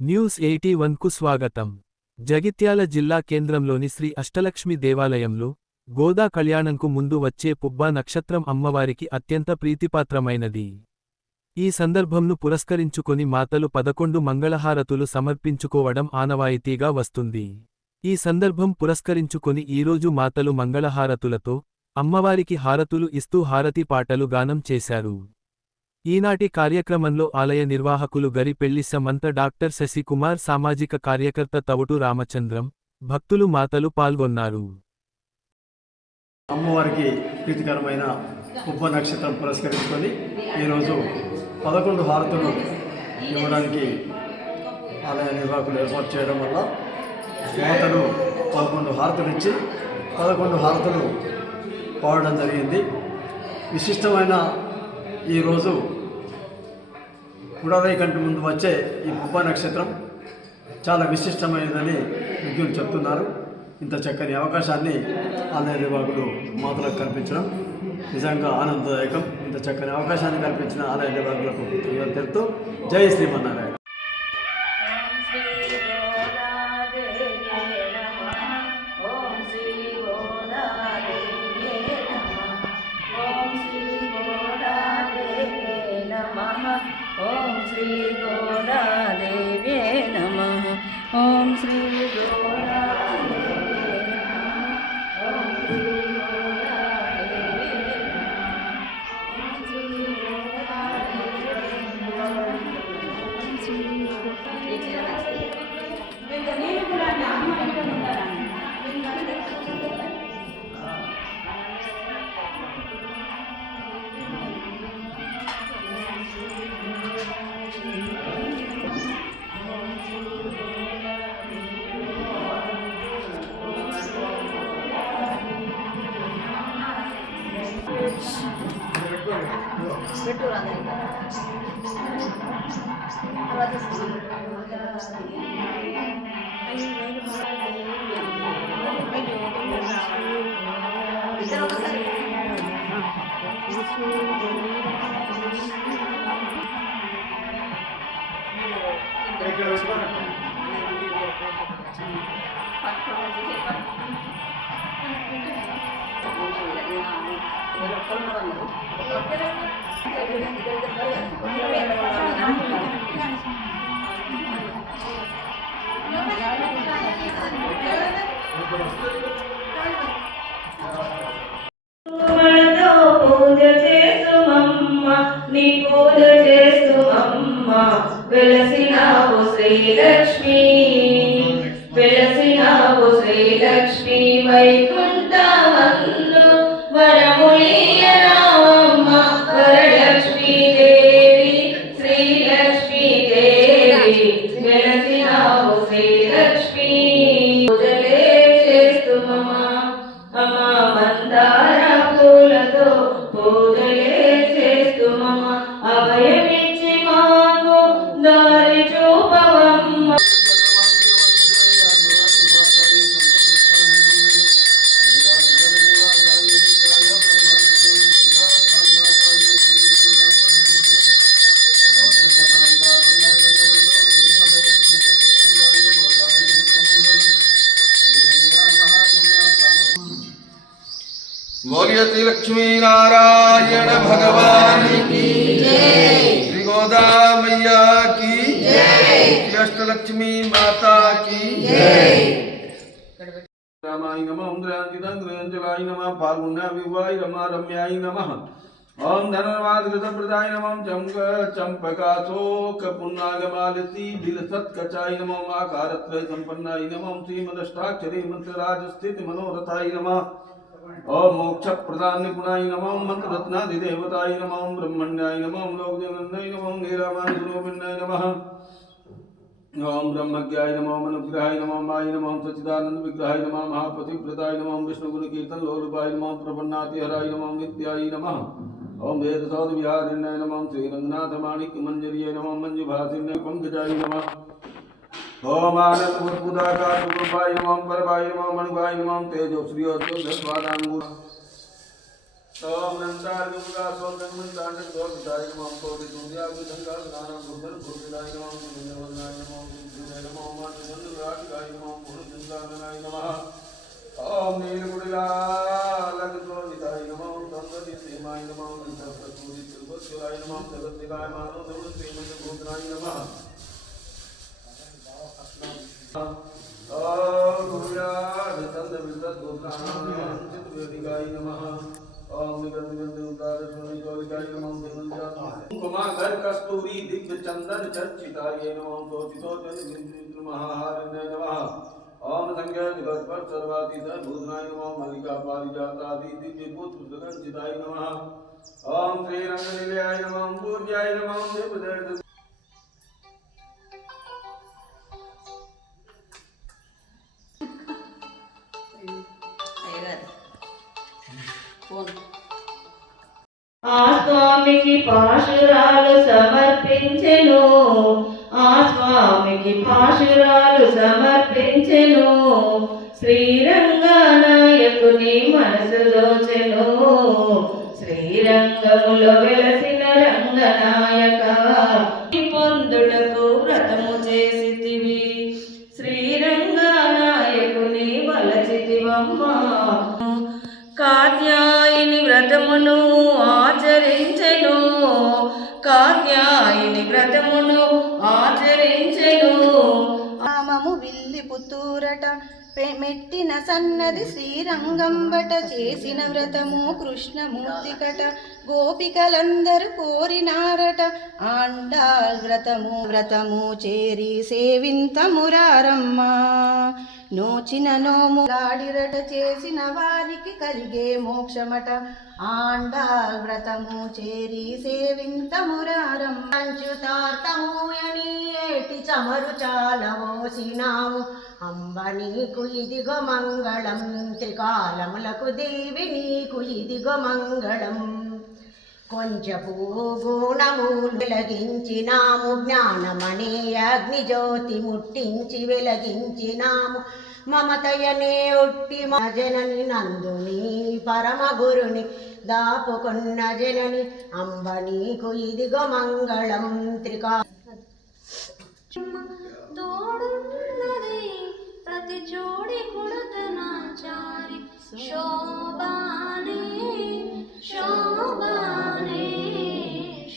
News 81కు స్వాగతం. జగిత్యాల జిల్లా కేంద్రంలోని శ్రీ అష్టలక్ష్మి దేవాలయంలో గోదా కళ్యాణంకు ముందు వచ్చే పుబ్బా నక్షత్రం అమ్మవారికి అత్యంత ప్రీతిపాత్రమైనది. ఈ సందర్భంను పురస్కరించుకొని మాతలు 11 మంగళహారతులు సమర్పించుకోవడం ఆనవాయితీగా వస్తుంది. ఈ సందర్భం పురస్కరించుకొని ఈరోజు మాతలు మంగళహారతులతో అమ్మవారికి హారతులు ఇస్తూ హారతి పాటలు గానం చేశారు. ఈనాటి కార్యక్రమంలో ఆలయ నిర్వాహకులు గరిపెళ్లి సమంత, డాక్టర్ శశికుమార్, సామాజిక కార్యకర్త తవుటు రామచంద్రం, భక్తులు, మాతలు పాల్గొన్నారు. అమ్మవారికి ప్రీతికరమైన ఉప నక్షత్రం పురస్కరించుకొని ఈరోజు 11 హారతులు ఇవ్వడానికి ఆలయ నిర్వాహకులు ఏర్పాటు చేయడం వల్ల మాతలు 11 హారతులు ఇచ్చి 11 హారతులు పాడడం జరిగింది. విశిష్టమైన ఈరోజు ఉడవై కంటి ముందు వచ్చే ఈ పుబ్బ నక్షత్రం చాలా విశిష్టమైనదని విజ్ఞులు చెప్తున్నారు. ఇంత చక్కని అవకాశాన్ని ఆలయ నిర్వాహకులు మాతలకు కల్పించడం నిజంగా ఆనందదాయకం. ఇంత చక్కని అవకాశాన్ని కల్పించిన ఆలయ నిర్వాహకులకు తెలుపుతూ జై శ్రీమన్నారాయణ. ఓం శ్రీ గోదాదేవ్యే నమః. ఓం శ్రీ గోదాదేవ్యే నమః. ఓం శ్రీ గోదాదేవ్యే నమః. ఓం శ్రీ గోదాదేవ్యే పూజ చేసుమమ్మ, నీ పూజ చేసుమమ్మ. వెలసినావు శ్రీలక్ష్మి, వెలసినావు శ్రీలక్ష్మి. వైకుంఠమందు వరములీయరావమ్మ, వరలక్ష్మీ దేవి, శ్రీలక్ష్మీ దేవి. వెలసినావు శ్రీలక్ష్మి. పూజలే చేస్తుమమ్మ, అమ్మ మందార పూలతో పూజలే చేస్తుమమ్మ. అభయమిచ్చి మాకు దారి చూపవమ్మ. बोलिए श्री लक्ष्मी नारायण भगवान की जय, श्री गोदा मैया की जय, श्री अष्टलक्ष्मी माता की जय. रामाय नमः. इंद्रांजलाय नमः. फाल्गुना विवाय रमा रम्याय नमः. ओम धनवादृतप्रदाय नमः. चंपकाशोक पुन्नागमालती बिलसत्कचाय नमः. आकारत्रय संपन्नाय नमः. श्रीमदष्टाक्षरी मंत्रराज स्थित मनोरथाय नमः. ओम मोक्ष प्रदान निपुणाय नमः. मंत्र रत्नाधिदेवताय नमः. ब्रह्मण्याय नमः. लोकजनन्याय नमः. नीरामानुरूपिण्याय नमः. ओम ब्रह्मज्ञाय नमः. मनुग्रहाय नमः. माय नमः. सच्चिदानंद विग्रहाय नमः. महापतिव्रताय नमः. विष्णु गुण कीर्तन लोलुपाय नमः. प्रपन्नातिहराय नमः. नित्याय नमः. ओम वेद सौद विहारिण्याय नमः. श्री रंगनाथ माणिक्य मंजरीय नमः. मंजुभासिन्याय पंकजाय नमः. ओम आनंद बुद्धाकार रूपाय नमः. परवाय नमः. मणिभाय नमः. तेजो श्रीयोद्वादांगु. ओम नंदार गुप्ता सोदन मंदान दोषाय नमः. कोटि सूर्याग्नि संगार नाना भूषण भूषणाय नमः. नमः जगद्दिगाय मानो नमः श्रीमद्भूतनाय नमः ओम गुरुराज चंद्र विद्वत गोत्राणां चित्तवेदिकाय नमः ओम निगंधुदार सोनिकाय नमः देवजात कुमार कस्तूरी दिव्य चंदन चर्चिताय नमः तोचितो जन महाहारिणे नमः ओम संज्ञा विगतपर सर्वातीत भूतनाय नमः मल्लिका पारिजातादि दिव्य पुत्र सुगंधिताय नमः ओम श्री रंगनिलयाय नमः पूज्याय नमः देवदेव ఆ స్వామికి పాశురాలు సమర్పించెను ఆ స్వామికి పాశురాలు సమర్పించెను శ్రీరంగనాయకుని మనసు దోచెను శ్రీరంగములో వెలసిన రంగనాయక పొందుటకు వ్రతము చేసితివి శ్రీరంగనాయకుని వలచితివమ్మా కాత్యాయని వ్రతమును ఆచరించెను కాత్యాయని వ్రతమును ఆచరించెను నామము విల్లి పుత్తూరట మెట్టిన సన్నది శ్రీరంగంబట చేసిన వ్రతము కృష్ణమూర్తికట గోపికలందరూ కోరినారట ఆండాల్ వ్రతము చేరి సేవింత మురారమ్మ నోచిన నోము గాడిరట చేసిన వారికి కలిగే మోక్షమట ఆండాల్ వ్రతము చేరి సేవింత మురారమ్మ పంచుతార్తమూయని ఏటి చమరు చాలా ఓసినాము అంబ నీకు ఇదిగో మంగళం త్రికాలములకు దేవి నీకు ఇదిగో మంగళం కొంచెపు గుణము వెలగించినాము జ్ఞానమనే అగ్నిజ్యోతి ముట్టించి వెలగించినాము మమతయనే ఒట్టి మా జనని నందుని పరమ గురుని దాపుకున్న జనని అంబ నీకు ఇదిగో మంగళం తోడున్నది ప్రతి జోడి కుడతనాచారి శోభానే శోభానే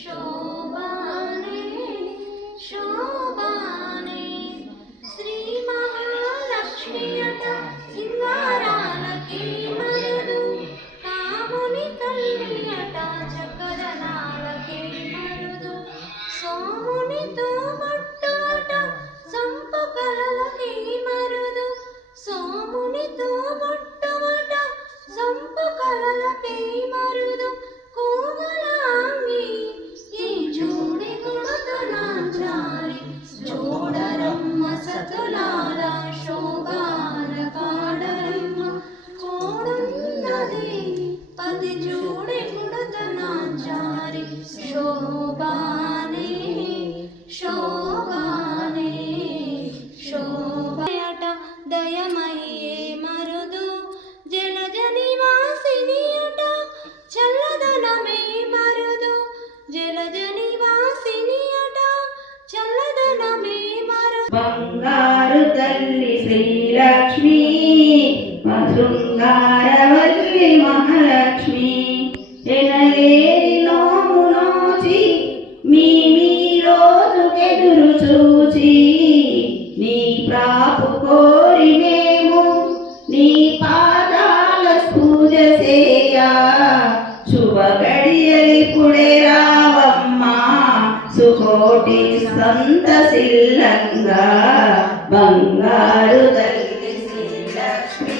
శోభానే శోభానే శ్రీ మహాలక్ష్మి అట సింగారాలకి మరుదు కాముని తల్లి అట చక్కదనాలకి మరుదు సోమునితో మట్టుట సంపు కలలకి మరుదు సోమునితో మట్టుమట సంపు కలలకి మరుదు కోమలాంగి ఈ జోడి కొడుతులాంచారి చూడరమ్మ సతులాల శోభాన కాడరమ్మ కోడున్నది పది జోడి కొడుతులాంచారి శోభానే శోభానే శోభయట దయమయ్యే మరుదు జలజని వాసిని అట చల్లదనమే మరుదు జలజని వాసిని అట చల్లదనమే మరుదు బంగారు తల్లి శ్రీలక్ష్మి శృంగారవల్లి మహాలక్ష్మి ఎనలేని నోము నోచి మీ రోజుకెదురు చూచి నీ ప్రాపు కోరి మేము నీ పాదాల పూజ చేయా శుభ గడియలిపుడే రావమ్మా సుకోటి సంతసిల్లంగా బంగారు తల్లి శ్రీలక్ష్మి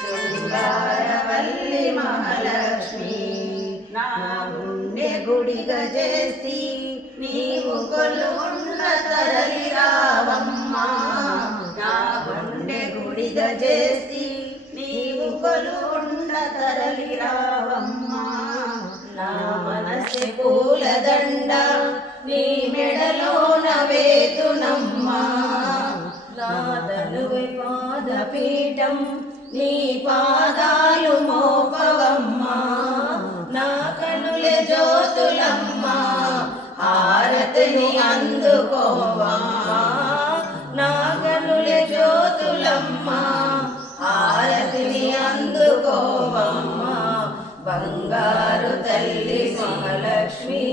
శృంగారవల్లి మహాలక్ష్మి నా గుండె గుడిగా చేసి నీవు కొలువున్న తరలి రావమ్మా నా గుండె గుడిగా చేసి నీవు కొలువున్న తరలి రావమ్మా నా మనసె పూలదండ నీ మెడలోన వేతునమ్మా నా తనువే పాదపీఠం నీ పాదాలు మోపవమ్మా నా కనుల జ్యోతులమ్మా హారతిని అందుకోవా నా కనుల జ్యోతులమ్మా హారతిని అందుకోవమ్మా బంగారు తల్లి మహాలక్ష్మి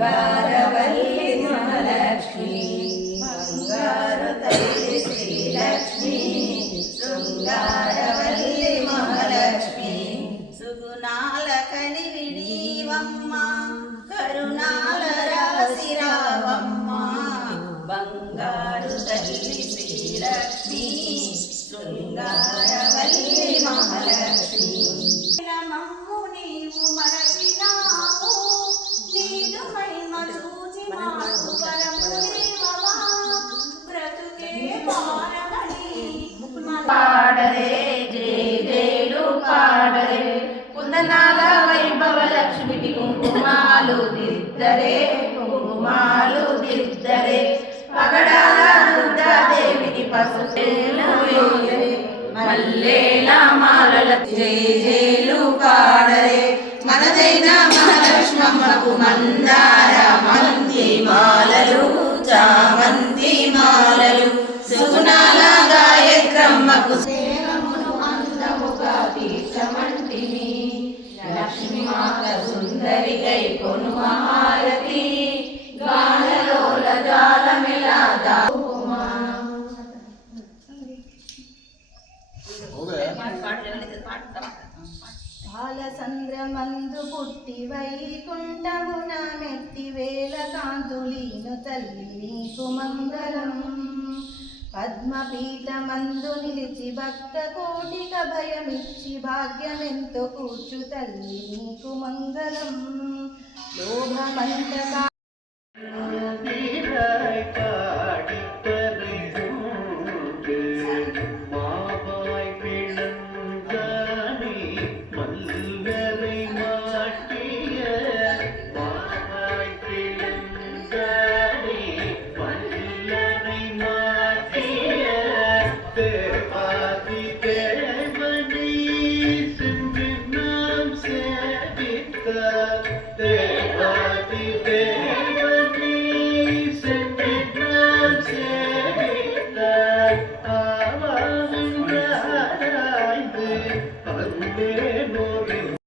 శృంగారవల్లి మహాలక్ష్మి బంగారు తల్లి శ్రీలక్ష్మి శృంగారవల్లి మహాలక్ష్మి సుగుణాల కలివి నీవమ్మ కరుణాల రాశి రావమ్మ బంగారు తల్లి శ్రీలక్ష్మి శృంగారవల్లి మహాలక్ష్మి మమ్ము నీవు మరచినావు నీదు మహిమ చూచి మాకు వరము నీవవా బ్రతుకే పారమని పాడరే జేలు పాడరే కుందనాల వైభవ లక్ష్మికి కుంకుమాలు దిద్దరే కుంకుమాలు దిద్దరే పగడాల దుర్గాదేవికి పసుపేలు వేయరే మల్లేల మాలల జేలు పాడరే మనదైన మహాలక్ష్మమ్మకు మందార మంది మాలలు చామంతి మాలలు సుగుణాల గాయత్రమ్మకు సేవమును అందముగా తీర్చమంటిని లక్ష్మీ మాత సుందరి గై కొను హారతి గానలోల జాలమిలా దామా బాలచంద్రమందు పుట్టి వైకుంఠమున మెట్టి వేల కాంతులీను తల్లి నీకు మంగళం పద్మపీఠమందు నిలిచి భక్త కోటిక భయమిచ్చి భాగ్యమెంతో కూర్చు తల్లి నీకు మంగళం లోభమంత